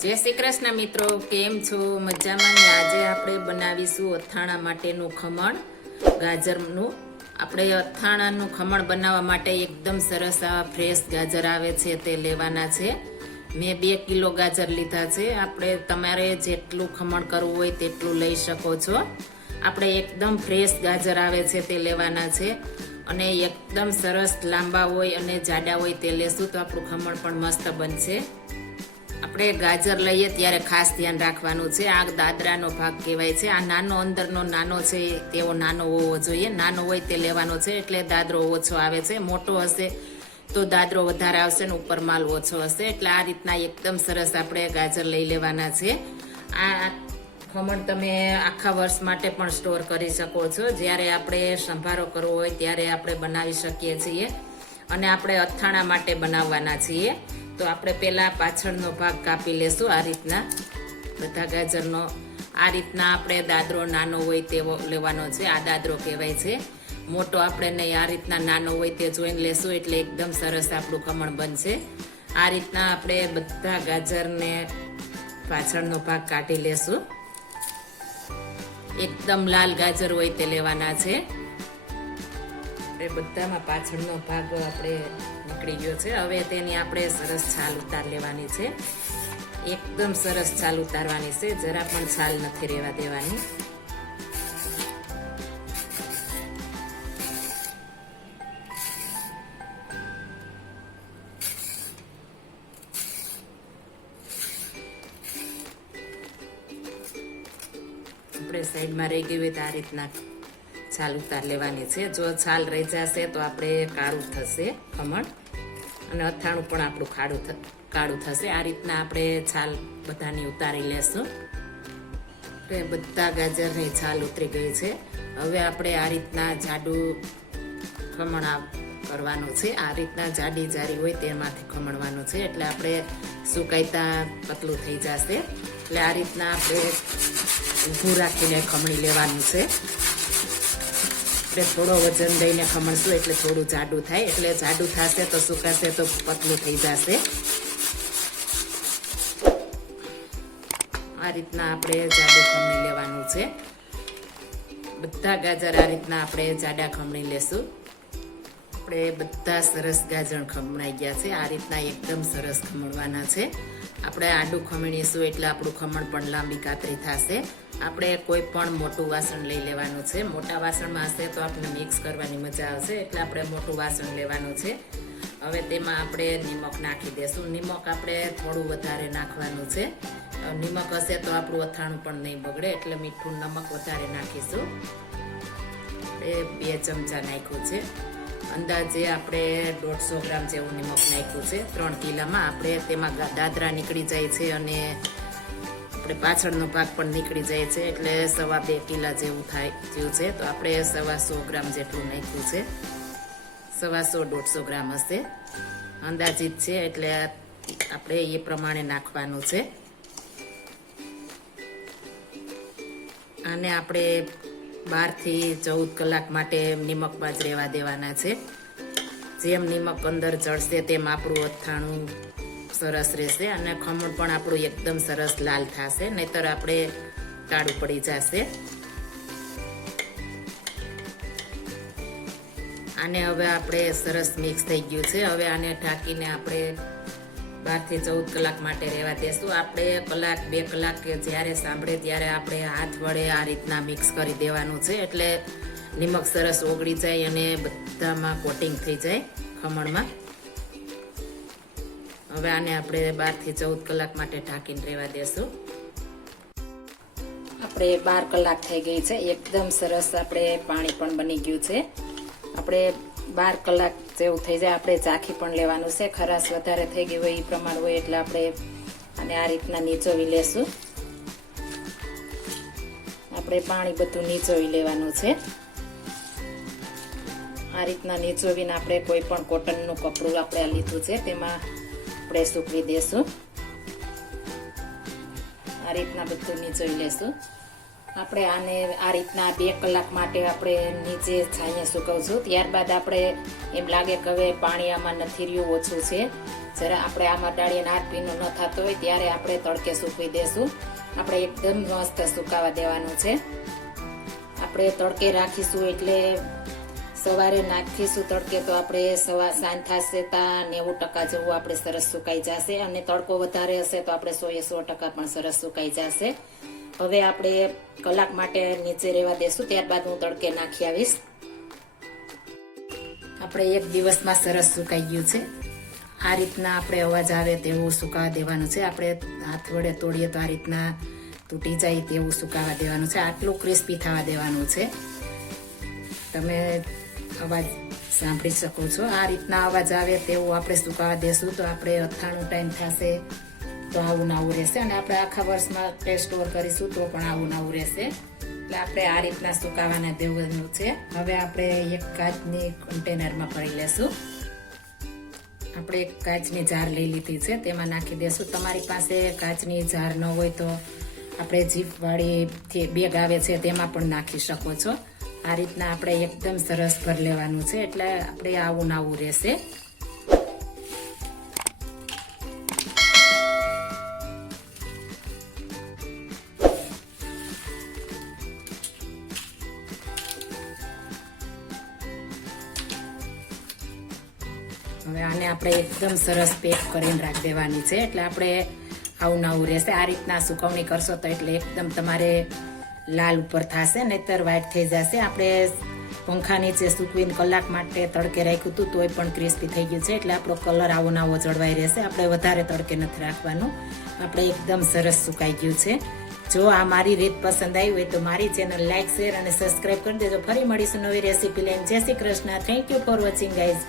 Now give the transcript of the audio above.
जय श्री कृष्ण मित्रों, केम छो? मजामां ने આજે આપણે બનાવીશું અથાણા માટેનું ખમણ ગાજરનું। આપણે અથાણાનું ખમણ બનાવવા માટે એકદમ સરસ આ ફ્રેશ ગાજર આવે છે તે લેવાના છે। મેં 2 કિલો ગાજર લીધા છે। આપણે તમારે જેટલું ખમણ કરવું હોય તેટલું લઈ શકો છો। આપણે એકદમ ફ્રેશ ગાજર આવે છે તે લેવાના છે અને એકદમ સરસ લાંબા હોય અને જાડા હોય તે લેશું તો આપણું ખમણ પણ મસ્ત બનશે। આપણે ગાજર લઈએ ત્યારે ખાસ ધ્યાન રાખવાનું છે, આ દાદરાનો ભાગ કહેવાય છે। આ નાનો અંદરનો નાનો છે તેવો નાનો હોવો જોઈએ, નાનો હોય તે લેવાનો છે એટલે દાદરો ઓછો આવે છે। મોટો હશે તો દાદરો વધારે આવશે ને ઉપર માલ ઓછો હશે। એટલે આ રીતના એકદમ સરસ આપણે ગાજર લઈ લેવાના છે। આ ખમણ તમે આખા વર્ષ માટે પણ સ્ટોર કરી શકો છો, જ્યારે આપણે સંભારો કરવો હોય ત્યારે આપણે બનાવી શકીએ છીએ અને આપણે અથાણા માટે બનાવવાના છીએ। તો આપણે પહેલા પાછળનો ભાગ કાપી લેશું આ રીતના બધા ગાજરનો। આ રીતના આપણે દાદરો નાનો હોય તેવો લેવાનો છે, આ દાદરો કહેવાય છે। મોટો આપણે નહીં, આ રીતના નાનો હોય તે જોઈને લેશું એટલે એકદમ સરસ આપણું ખમણ બનશે। આ રીતના આપણે બધા ગાજરને પાછળનો ભાગ કાઢી લેશું। એકદમ લાલ ગાજર હોય તે લેવાના છે। બધામાં પાછળનો ભાગ આપણે નીકળી ગયો છે। હવે તેની આપણે સરસ છાલ ઉતાર લેવાની છે, એકદમ સરસ છાલ ઉતારવાની છે, જરા પણ છાલ નથી રહેવા દેવાની। આપણે સાઈડમાં રહી ગઈ હોય તો આ રીતના છાલ ઉતાર લેવાની છે। જો છાલ રહી જશે તો આપણે કાળું થશે ખમણ અને અથાણું પણ આપણું કાળું થશે। આ રીતના આપણે છાલ બધાની ઉતારી લેશું। બધા ગાજરની છાલ ઉતરી ગઈ છે। હવે આપણે આ રીતના જાડું ખમણ કરવાનું છે, આ રીતના જાડી જારી હોય તેમાંથી ખમણવાનું છે એટલે આપણે સુકાઈતા પતલું થઈ જશે। એટલે આ રીતના આપણે ઊભું રાખીને ખમણી લેવાનું છે। થોડો વજન દઈને ખમણશું એટલે થોડું જાડું થાય, એટલે જાડું થશે તો સુકાશે તો પતલું થઈ જશે। આ રીતના આપણે જાડું ખમણી લેવાનું છે। બધા ગાજર આ રીતના આપણે જાડા ખમણી લેશું। આપણે બધા સરસ ગાજર ખમણાઈ ગયા છે, આ રીતના એકદમ સરસ ખમણવાના છે। આપણે આડું ખમણીશું એટલે આપણું ખમણ પણ લાંબી કાતરી થશે। આપણે કોઈ પણ મોટું વાસણ લઈ લેવાનું છે, મોટા વાસણમાં હશે તો આપણે મિક્સ કરવાની મજા આવશે એટલે આપણે મોટું વાસણ લેવાનું છે। હવે તેમાં આપણે નિમક નાખી દેશું। નિમક આપણે થોડું વધારે નાખવાનું છે, નિમક હશે તો આપણું અથાણું પણ નહીં બગડે એટલે મીઠું નમક વધારે નાખીશું। આપણે 2 ચમચા નાખ્યું છે, અંદાજે આપણે 150 ગ્રામ જેવું નિમક નાખ્યું છે। 3 કિલામાં આપણે તેમાં દાદરા નીકળી જાય છે અને આપણે પાછળનો ભાગ પણ નીકળી જાય છે એટલે 2.5 કિલા જેવું થયું છે। તો આપણે 125 ગ્રામ જેટલું નાખ્યું છે, 125-150 ગ્રામ હશે, અંદાજિત છે એટલે આપણે એ પ્રમાણે નાખવાનું છે। આને આપણે 12 થી 14 કલાક માટે નિમકમાં જ રહેવા દેવાના છે। જેમ નિમક અંદર ચડશે તેમ આપણું અથાણું સરસ રહેશે અને ખમણ પણ આપણું એકદમ સરસ લાલ થશે, નહીતર આપણે કાળું પડી જશે। આને હવે આપણે સરસ મિક્સ થઈ ગયું છે। હવે આને ઢાંકીને આપણે 12 થી 14 કલાક માટે રહેવા દેશું। આપણે 1-2 કલાક જ્યારે સાંભળે ત્યારે આપણે હાથ વડે આ રીતના મિક્સ કરી દેવાનું છે એટલે નિમક સરસ ઓગળી જાય અને બધામાં કોટિંગ થઈ જાય ખમણમાં। હવે આને આપણે 12 થી 14 કલાક માટે ઢાંકીને રહેવા દેશું। આપણે 12 કલાક થઈ ગઈ છે, એકદમ સરસ આપણે પાણી પણ બની ગયું છે। આપણે 12 કલાક જેવું થઈ જાય આપણે ચાખી પણ લેવાનું છે, ખરાશ વધારે થઈ ગઈ હોય એ પ્રમાણ હોય એટલે આપણે આને આ રીતના નીચોવી લેશું। આપણે પાણી બધું નીચોવી લેવાનું છે। આ રીતના નીચોવીને આપણે કોઈ પણ કોટનનું કપડું આપણે લીધું છે તેમાં આપણે સૂકવી દેશું। આ રીતના બધું નીચોવી લેશું। આપણે આને આ રીતના 2 કલાક માટે આપણે નીચે છાંયે સૂકવશું। ત્યારબાદ આપણે એમ લાગે કે હવે પાણી આમાં નથી રહ્યું, ઓછું છે, જરા આપણે આમાં ડાળીને હાથ ભીનો ન થતો હોય ત્યારે આપણે તડકે સૂકવી દેશું. આપણે એકદમ મસ્ત સુકાવા દેવાનું છે. આપણે તડકે રાખીશું એટલે સવારે નાખીશું તડકે તો આપણે સાંજ થશે ત્યાં 90% જેવું આપણે સરસ સુકાઈ જશે, અને તડકો વધારે હશે તો આપણે 100% પણ સરસ સુકાઈ જશે. હવે આપણે કલાક માટે નીચે રહેવા દેશું, ત્યારબાદ હું તડકે નાખી આવીશ. આપણે 1 દિવસમાં સરસ સુકાઈ ગયું છે. આ રીતના આપણે અવાજ આવે તેવું સુકાવા દેવાનું છે. આપણે હાથ વડે તોડીએ તો આ રીતના તૂટી જાય તેવું સુકાવા દેવાનું છે. આટલું ક્રિસ્પી થવા દેવાનું છે. તમે અવાજ સાંભળી શકો છો. આ રીતના અવાજ આવે તેવું આપણે સુકાવા દેશું તો આપણે અથાણું ટાઈમ થશે તો આવું આવું રહેશે, અને આપણે આખા વર્ષ માટે સ્ટોર કરીશું તો પણ આવું આવું રહેશે. એટલે આપણે આ રીતના સુકાવાના દેવાનું છે. હવે આપણે એક કાચની કન્ટેનરમાં ભરી લેશું. આપણે એક કાચની જાર લઈ લીધી છે, તેમાં નાખી દેશું. તમારી પાસે કાચની જાર ન હોય તો આપણે જીપવાળી બેગ આવે છે તેમાં પણ નાખી શકો છો. આ રીતના આપણે એકદમ સરસ ભરી લેવાનું છે, એટલે આપણે આવું આવું રહેશે. હવે આને આપણે એકદમ સરસ પેક કરીને રાખી દેવાની છે, એટલે આપણે આવું આવું રહેશે. આ રીતના સુકવણી કરશો તો એટલે એકદમ તમારે લાલ ઉપર થશે, નહીતર વ્હાઈટ થઈ જશે. આપણે પંખા નીચે સૂકવીને કલાક માટે તડકે રાખ્યું હતું તોય પણ ક્રિસ્પી થઈ ગયું છે, એટલે આપણો કલર આવો નાવો જળવાઈ રહેશે. આપણે વધારે તડકે નથી રાખવાનું. આપણે એકદમ સરસ સુકાઈ ગયું છે. જો આ મારી રીત પસંદ આવી હોય તો મારી ચેનલ લાઈક, શેર અને સબસ્ક્રાઈબ કરી દેજો. ફરી મળીશું નવી રેસીપી લઈને. જય Shri Krishna. Thank you for watching guys.